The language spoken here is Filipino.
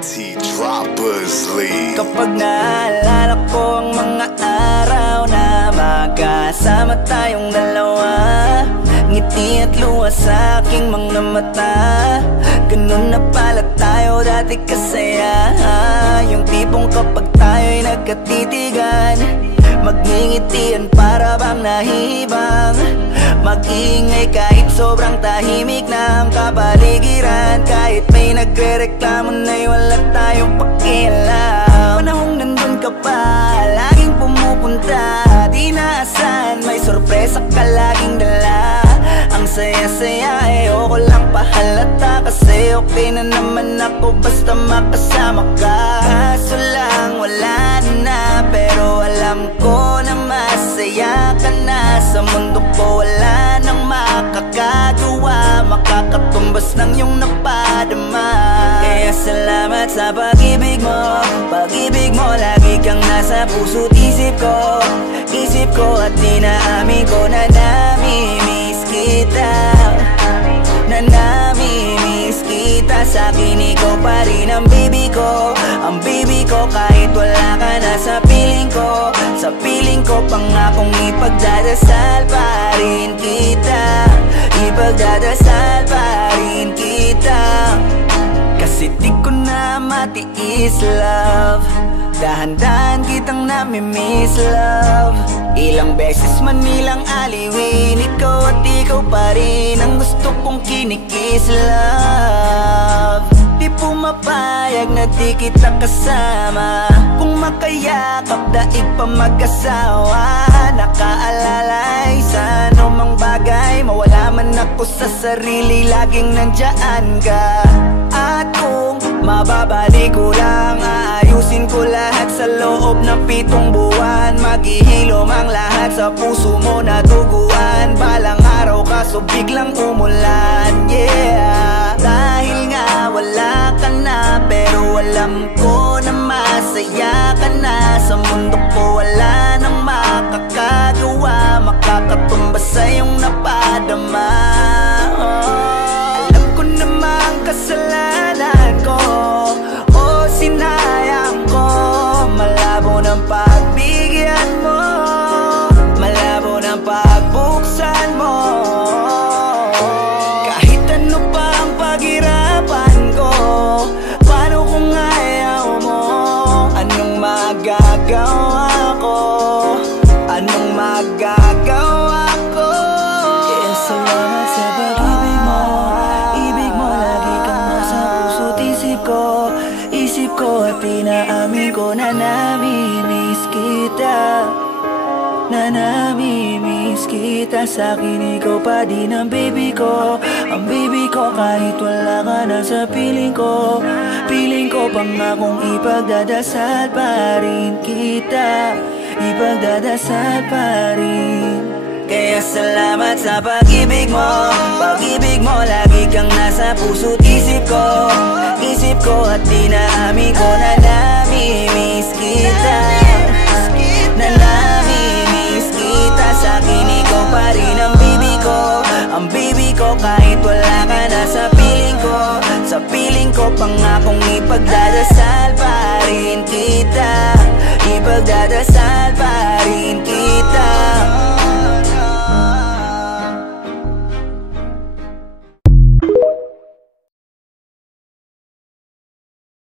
Droppers League. Kapag naalala ko ang mga araw na magkasama tayong dalawa, ngiti at luha sa aking mga mata. Ganun na pala tayo dati kasaya. Yung tipong kapag tayo'y nagkatitigan, magngingitian para bang nahihibang. Mag-iingay kahit sobrang tahimik na ang kapaligiran. Kahit may nagre-reklamo na'y wala tayong pakialam. Panahong nandun ka pa, laging pumupunta, di naasahan may sorpresa ka laging dala. Ang saya-saya, ayoko lang pahalata, kasi okay na naman ako basta makasama ka. Kaso lang wala na, pero alam ko na masaya ka na. Sa mundo ko wala nang makakagawa, makakatumbas ng iyong napadama. Kaya salamat sa pag-ibig mo. Pag-ibig mo, lagi kang nasa puso't isip ko. Isip ko at dinaamin ko na namimiss kita. Na namimiss kita. Sa'kin ikaw pa rin ang baby ko. Ang baby ko kahit wala ka na sa piling ko. Sa piling ko pangakong ipagdadasal pa rin kita. Ipagdadasal pa rin kita. Kasi di ko na matiis, love. Dahan-dahan kitang namimiss, love. Ilang beses man nilang aliwin, ikaw at ikaw pa rin ang gusto kong kinikiss, love. Di pumapayag na di kita kasama. Kung makayakap daig pa mag-asawa. Nakaalalay sa anumang bagay, mawala man ako sa sarili, laging nandyan ka. At kung mababalik ko lang, aayusin ko lahat sa loob ng 7 buwan. Maghihilom ang lahat sa puso mo na duguan. Balang araw kaso biglang umulan, yeah. Dahil nga wala ka na, pero alam ko na masaya ka na. Sa mundo ko wala nang makakagawa, makakatumbas sa iyong napadama. Alam ko namang kasalanan ko, o sinayang ko. Malabo ng pagbigyan mo, malabo ng pagbuksan mo. Kahit ano pa ang paghirapan ko, paano kung ayaw mo? Anong magagawa ko? Anong magagawa ko? Kaya salamat sa pag-ibig mo. Ibig mo lagi kang nasa puso't isip ko. Isip ko at pinaamin ko na namimiss kita. Na namimiss kita. Sa'kin ikaw pa din ang baby ko. Ang baby ko kahit wala ka na sa piling ko. Piling ko pangakong ipagdadasal pa rin kita. Ipagdadasal pa rin. Kaya salamat sa pag-ibig mo. Pag-ibig mo, lagi kang nasa puso't isip ko. Isip ko at dinaamin ko na namimiss kita. Na namimiss kita. Sa'kin ikaw pa rin ang baby ko. Ang baby ko kahit wala ka na sa piling ko. Sa piling ko pangakong ipagdadasal pa rin kita. Ipagdadasal pa